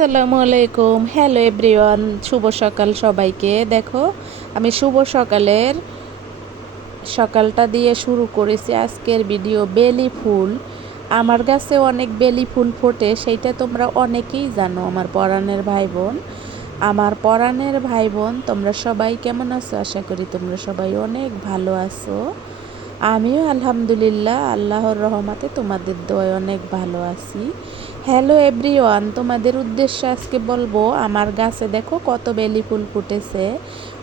আসসালামু আলাইকুম। Hello everyone, শুভ সকাল সবাইকে। দেখো আমি শুভ সকালটা দিয়ে শুরু করেছি আজকের ভিডিও। বেলি ফুল আমার গাছে অনেক বেলি ফুল ফোটে, সেইটা তোমরা অনেকেই জানো। আমার পরাণের ভাই বোন তোমরা সবাই কেমন আছো? আশা করি তোমরা সবাই অনেক ভালো আছো। আমিও আলহামদুলিল্লাহ আল্লাহর রহমতে তোমাদের দোয়ায় অনেক ভালো আছি। হ্যালো এভরিওয়ান, তোমাদের উদ্দেশ্যে আজকে বলবো আমার গাছে দেখো কত বেলি ফুল ফুটেছে।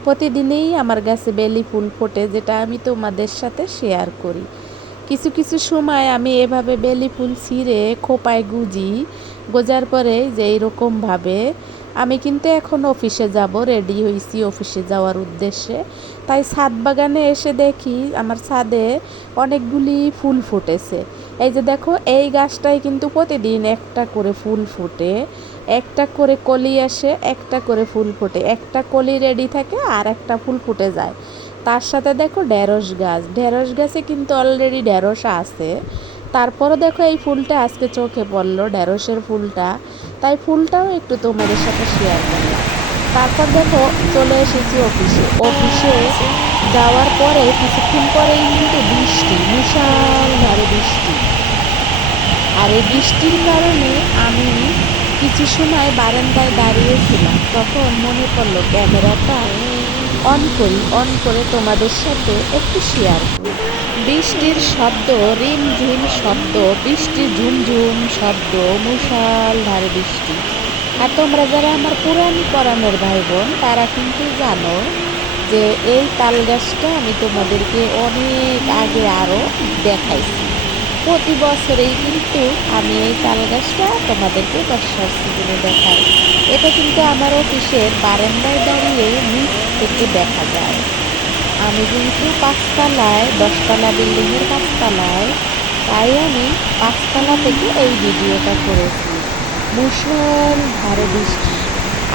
প্রতিদিনই আমার গাছে বেলি ফুল ফোটে, যেটা আমি তোমাদের সাথে শেয়ার করি। কিছু কিছু সময় আমি এভাবে বেলি ফুল ছিঁড়ে খোপায় গোজার পরে যে এইরকমভাবে আমি কিন্তু এখন অফিসে যাব, রেডি হয়েছি অফিসে যাওয়ার উদ্দেশ্যে। তাই ছাদ বাগানে এসে দেখি আমার ছাদে অনেকগুলি ফুল ফুটেছে। এই যে দেখো, এই গাছটায় কিন্তু প্রতিদিন একটা করে ফুল ফুটে, একটা করে কলি আসে, একটা করে ফুল ফোটে, একটা কলি রেডি থাকে আর একটা ফুল ফুটে যায়। তার সাথে দেখো ঢেঁড়স গাছে কিন্তু অলরেডি ঢেঁড়স আছে। তারপরে দেখো এই ফুলটা আজকে চোখে পড়লো, ঢেঁড়সের ফুলটা, তাই ফুলটাও একটু তোমাদের সাথে শেয়ার করলাম। তারপর দেখো চলে এসেছি অফিসে যাওয়ার পরে কিছুক্ষণ পরেই কিন্তু বৃষ্টি, মুষলধারে বৃষ্টি। আর এই বৃষ্টির কারণে আমি কিছু সময় বারান্দায় দাঁড়িয়েছিলাম। তখন মনে পড়লো ক্যামেরাটা অন করে তোমাদের সাথে একটু শেয়ার করি। বৃষ্টির শব্দ, রিমঝিম শব্দ, বৃষ্টির ঝুমঝুম শব্দ, মুষলধারে বৃষ্টি। আর তোমরা যারা আমার পরাণের ভাই বোন তারা কিন্তু জানো যে এই তাল গাছটা আমি তোমাদেরকে অনেক আগে আরও দেখাইছি। প্রতি বছরেই কিন্তু আমি এই তাল গাছটা তোমাদেরকে বর্ষার সিজনে দেখাই। এটা কিন্তু আমার অফিসের বারান্দায় দাঁড়িয়ে নিচ থেকে দেখা যায়। আমি কিন্তু 10তলা বিল্ডিংয়ের 5তলায়, তাই আমি 5তলা থেকে এই ভিডিওটা করেছি। মুষলধারে বৃষ্টি,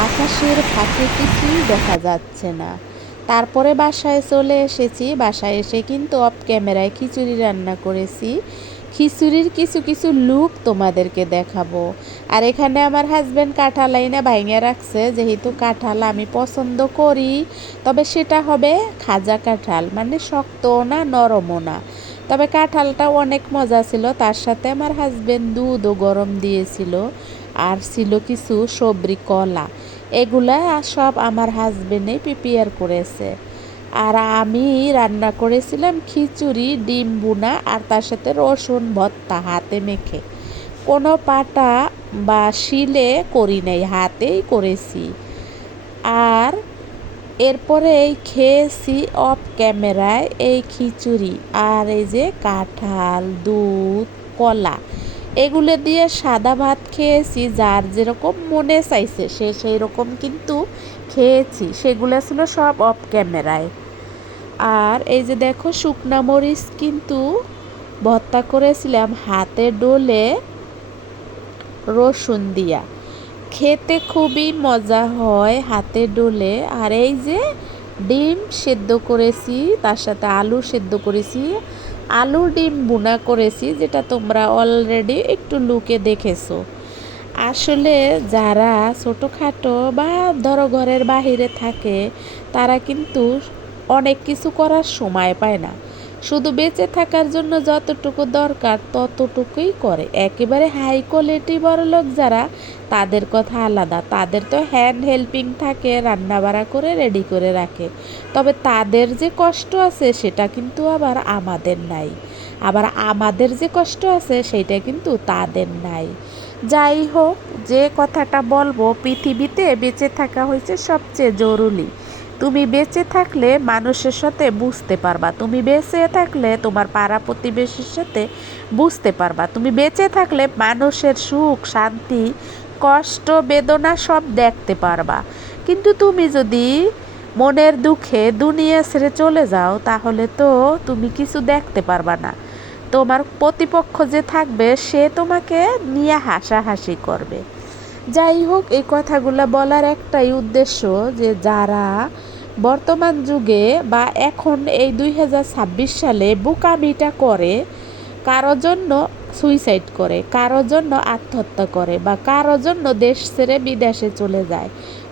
আকাশের ফাঁকে কিছুই দেখা যাচ্ছে না। তারপরে বাসায় চলে এসেছি। বাসায় এসে কিন্তু অফ ক্যামেরায় খিচুড়ি রান্না করেছি। খিচুড়ির কিছু কিছু লুক তোমাদেরকে দেখাবো। আর এখানে আমার হাজব্যান্ড কাঁঠাল আইনা ভাঙে রাখছে, যেহেতু কাঁঠাল আমি পছন্দ করি, তবে সেটা হবে খাজা কাঁঠাল, মানে শক্তও না নরমও না। তবে কাঁঠালটা অনেক মজা ছিল। তার সাথে আমার হাজব্যান্ড দুধও গরম দিয়েছিল, আর ছিল কিছু সবরি কলা। এগুলা সব আমার হাজব্যান্ডই প্রিপেয়ার করেছে। আর আমি রান্না করেছিলাম খিচুড়ি, ডিম বুনা, আর তার সাথে রসুন ভর্তা হাতে মেখে। কোনো পাটা বা শিলে করি নাই, হাতেই করেছি। আর এরপরে এই খেয়েছি অফ ক্যামেরায় এই খিচুড়ি, আর এই যে কাঁঠাল, দুধ, কলা, এগুলো দিয়ে সাদা ভাত খেয়েছি। যার যেরকম মনে চাইছে সে সেই রকম কিন্তু খেয়েছি। সেগুলো ছিল সব অফ ক্যামেরায়। আর এই যে দেখো, শুকনা মরিচ কিন্তু ভর্তা করেছিলাম হাতে ডলে রসুন দিয়া, খেতে খুবই মজা হয় হাতে ডলে। আর এই যে ডিম সেদ্ধ করেছি, তার সাথে আলু সেদ্ধ করেছি, আলু ডিম বুনা করেছি, যেটা তোমরা অলরেডি একটু লুকে দেখেছো। আসলে যারা ছোটোখাটো বা ধরো ঘরের বাহিরে থাকে তারা কিন্তু অনেক কিছু করার সময় পায় না। শুধু বেঁচে থাকার জন্য যতটুকু দরকার ততটুকুই করে। একেবারে হাই কোয়ালিটি বড়লোক যারা, তাদের কথা আলাদা। তাদের তো হ্যান্ড হেল্পিং থাকে, রান্নাবাড়া করে রেডি করে রাখে। তবে তাদের যে কষ্ট আছে সেটা কিন্তু আবার আমাদের নাই। আবার আমাদের যে কষ্ট আছে সেটা কিন্তু তাদের নাই। যাই হোক, যে কথাটা বলবো, পৃথিবীতে বেঁচে থাকা হয়েছে সবচেয়ে জরুরি। তুমি বেঁচে থাকলে মানুষের সাথে বুঝতে পারবা, তুমি বেঁচে থাকলে তোমার পাড়া প্রতিবেশীর সাথে বুঝতে পারবা, তুমি বেঁচে থাকলে মানুষের সুখ শান্তি কষ্ট বেদনা সব দেখতে পারবা। কিন্তু তুমি যদি মনের দুঃখে দুনিয়া ছেড়ে চলে যাও, তাহলে তো তুমি কিছু দেখতে পারবা না। তোমার প্রতিপক্ষ যে থাকবে সে তোমাকে নিয়ে হাসাহাসি করবে। যাই হোক, এই কথাগুলো বলার একটাই উদ্দেশ্য, যে যারা বর্তমান যুগে বা এখন এই 2026 সালে বোকামিটা করে, কারো জন্য সুইসাইড করে, কারো জন্য আত্মহত্যা করে, বা কারো জন্য দেশ ছেড়ে বিদেশে চলে যায়,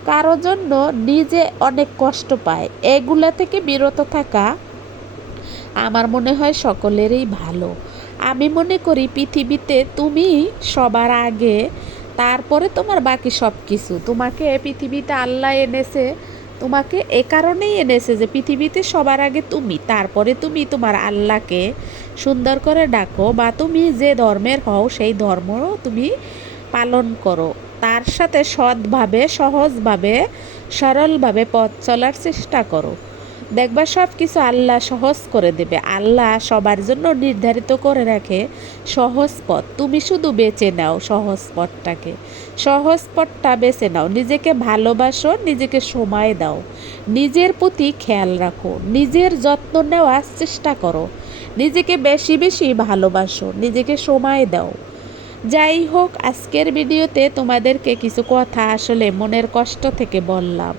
কারো জন্য নিজে অনেক কষ্ট পায়। এগুলা থেকে বিরত থাকা আমার মনে হয় সকলেরই ভালো। আমি মনে করি পৃথিবীতে তুমি সবার আগে, তারপরে তোমার বাকি সব কিছু। তোমাকে পৃথিবীতে আল্লাহ এনেছে, তোমাকে এ কারণেই এনেছে যে পৃথিবীতে সবার আগে তুমি, তারপরে তুমি তোমার আল্লাহকে সুন্দর করে ডাকো, বা তুমি যে ধর্মের হও সেই ধর্মও তুমি পালন করো। তার সাথে সৎভাবে, সহজভাবে, সরলভাবে পথ চলার চেষ্টা করো। দেখবা সব কিছু আল্লাহ সহজ করে দেবে। আল্লাহ সবার জন্য নির্ধারিত করে রাখে সহজ পথ। তুমি শুধু বেছে নাও সহজ পথটাকে, সহজ পথটা বেছে নাও। নিজেকে ভালোবাসো, নিজেকে সময় দাও, নিজের প্রতি খেয়াল রাখো, নিজের যত্ন নেওয়ার চেষ্টা করো, নিজেকে বেশি বেশি ভালোবাসো, নিজেকে সময় দাও। যাই হোক, আজকের ভিডিওতে তোমাদেরকে কিছু কথা আসলে মনের কষ্ট থেকে বললাম।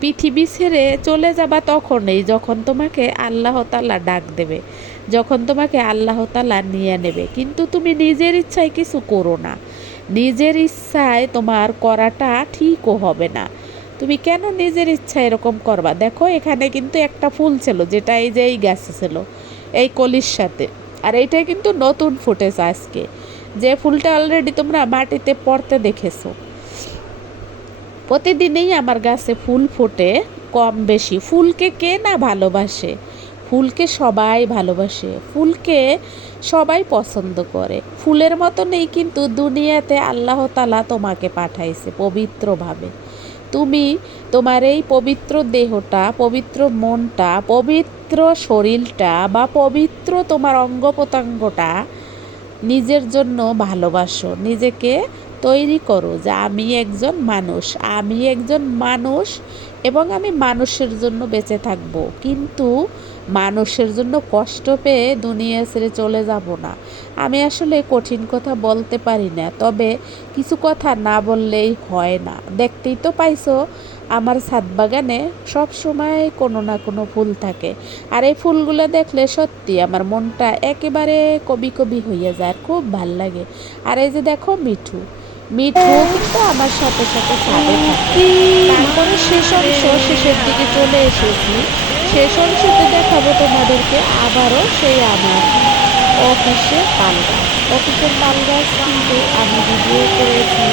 পৃথিবী ছেড়ে চলে যাবা তখনই যখন তোমাকে আল্লাহ তাআলা ডাক দেবে, যখন তোমাকে আল্লাহ তাআলা নিয়ে নেবে। কিন্তু তুমি নিজের ইচ্ছায় কিছু করো না, নিজের ইচ্ছায় তোমার করাটা ঠিকও হবে না। তুমি কেন নিজের ইচ্ছা এরকম করবা? দেখো এখানে কিন্তু একটা ফুল ছিল, যেটা এই যে এই গাছে ছিল, এই কলির সাথে। আর এইটা কিন্তু নতুন ফুটেছে আজকে, যে ফুলটা অলরেডি তোমরা মাটিতে পড়তে দেখেছো। প্রতিদিনই আমার গাছে ফুল ফোটে, কম বেশি। ফুলকে কে না ভালোবাসে? ফুলকে সবাই ভালোবাসে, ফুলকে সবাই পছন্দ করে। ফুলের মতনই কিন্তু দুনিয়াতে আল্লাহ তাআলা তোমাকে পাঠাইছে পবিত্রভাবে। তুমি তোমার এই পবিত্র দেহটা, পবিত্র মনটা, পবিত্র শরীরটা, বা পবিত্র তোমার অঙ্গ প্রত্যঙ্গটা নিজের জন্য ভালোবাসো। নিজেকে তৈরি করো যে আমি একজন মানুষ, আমি একজন মানুষ, এবং আমি মানুষের জন্য বেঁচে থাকবো। কিন্তু মানুষের জন্য কষ্ট পেয়ে দুনিয়া ছেড়ে চলে যাব না। আমি আসলে কঠিন কথা বলতে পারি না, তবে কিছু কথা না বললেই হয় না। দেখতেই তো পাইছো আমার ছাদ বাগানে সব সময় কোনো না কোনো ফুল থাকে, আর এই ফুলগুলো দেখলে সত্যি আমার মনটা একেবারে কবি কবি হইয়া যায়, আর খুব ভাল লাগে। আর এই যে দেখো মিঠু, মিঠু কিন্তু আমার সাথে সাথে ছাদে থাকে। তারপরে শেষের দিকে চলে এসেছি। শেষ অংশতে দেখাবো তোমাদেরকে আবারও সেই আমার অফিসের তাল গাছ। অফিসের তাল গাছ কিন্তু আমি ভিডিও করেছি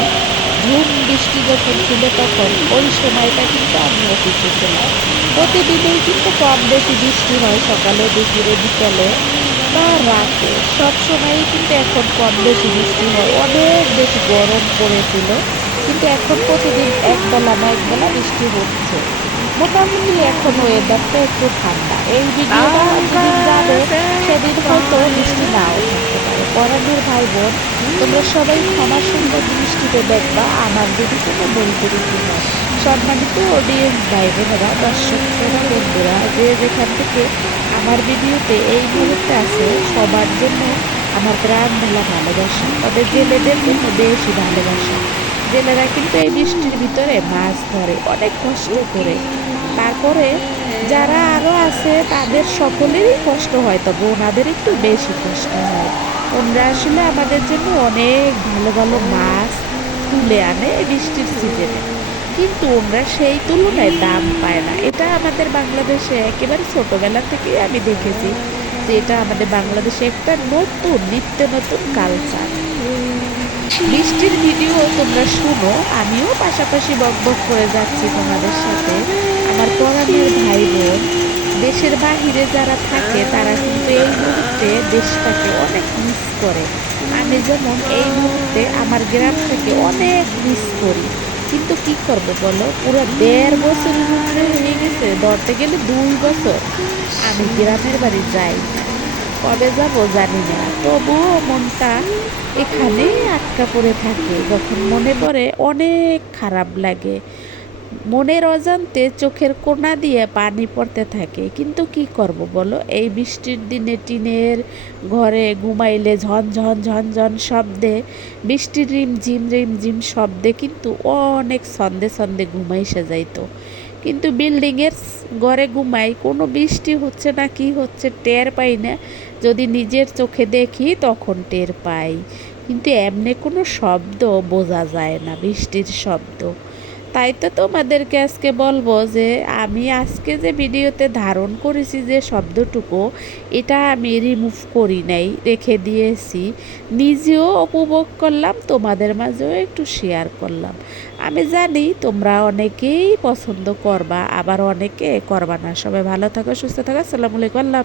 ঝুম বৃষ্টি যখন ছিল তখন, ওই সময়টা কিন্তু আমি অফিসে ছিলাম। প্রতিদিনই কিন্তু কম বেশি বৃষ্টি হয়, সকালে, দুপুরে, বিকালে বা রাতে, সব সময়ই কিন্তু এখন কম বেশি বৃষ্টি হয়। অনেক বেশি গরম পড়েছিল, কিন্তু এখন প্রতিদিন একবেলা না একবেলা বৃষ্টি হচ্ছে। মোটামুটি এখন ওয়েদারটা একটু ঠান্ডা। এই ভিডিওটা যেদিন যাবে সেদিন হয়তো বৃষ্টি নাও থাকতে পারে। পরাণের ভাই বোন, তোমরা সবাই ক্ষমা সুন্দর দৃষ্টিতে দেখবা আমার যদি কোনো ভুল ত্রুটি হয়। সম্মানিত অডিয়েন্স ভাই বোনেরা, দর্শক শ্রোতা বন্ধুরা, যে যেখান থেকে আমার ভিডিওতে এই মুহূর্তে আছে, সবার জন্য আমার প্রাণ ঢালা ভালোবাসা, তবে জেলেদের জন্য বেশি ভালোবাসা। জেলেরা কিন্তু এই বৃষ্টির ভিতরে মাছ ধরে অনেক কষ্ট করে। তারপরে যারা আরও আছে তাদের সকলেরই কষ্ট হয়, তবে ওনাদের একটু বেশি কষ্ট হয়। ওনারা আসলে আমাদের জন্য অনেক ভালো ভালো মাছ তুলে আনে এই বৃষ্টির সিজনে, কিন্তু ওনারা সেই তুলনায় দাম পায় না। এটা আমাদের বাংলাদেশে একেবারে ছোটোবেলা থেকেই আমি দেখেছি যে এটা আমাদের বাংলাদেশে একটা নতুন নিত্য নতুন কালচার। বৃষ্টির ভিডিও তোমরা শুনো, আমিও পাশাপাশি বকবক করে যাচ্ছি তোমাদের সাথে। আমার পরাণের ভাই বোন দেশের বাহিরে যারা থাকে তারা কিন্তু এই মুহূর্তে দেশটাকে অনেক মিস করে। আমি যেমন এই মুহূর্তে আমার গ্রামটাকে অনেক মিস করি, কিন্তু কি করব বলো, পুরো 1.5 বছরের উপরে হয়ে গেছে, ধরতে গেলে 2 বছর আমি গ্রামের বাড়ি যাই না। কবে যাব জানি না, তবুও মনটা এখানেই আটকা পড়ে থাকে। যখন মনে পড়ে অনেক খারাপ লাগে, মনের অজান্তে চোখের কোণা দিয়ে পানি পড়তে থাকে। কিন্তু কি করব বলো, এই বৃষ্টির দিনে টিনের ঘরে ঘুমাইলে ঝনঝন ঝনঝন শব্দে, বৃষ্টির রিমঝিম শব্দে কিন্তু অনেক ছন্দে ছন্দে ঘুমাই এসে যাইতো। কিন্তু বিল্ডিংয়ের ঘরে ঘুমাই, কোনো বৃষ্টি হচ্ছে না কি হচ্ছে টের পাই না, যদি নিজের চোখে দেখি তখন টের পাই, কিন্তু এমনি কোনো শব্দ বোঝা যায় না, বৃষ্টির শব্দ। তাই তো তোমাদেরকে আজকে বলবো যে আমি আজকে যে ভিডিওতে ধারণ করেছি যে শব্দটুকু, এটা আমি রিমুভ করি নাই, রেখে দিয়েছি। নিজেও উপভোগ করলাম, তোমাদের মাঝেও একটু শেয়ার করলাম। আমি জানি তোমরা অনেকেই পছন্দ করবা, আবার অনেকে করবা না। সবাই ভালো থাকো, সুস্থ থাকো। আসসালামু আলাইকুম। আল্লাহ।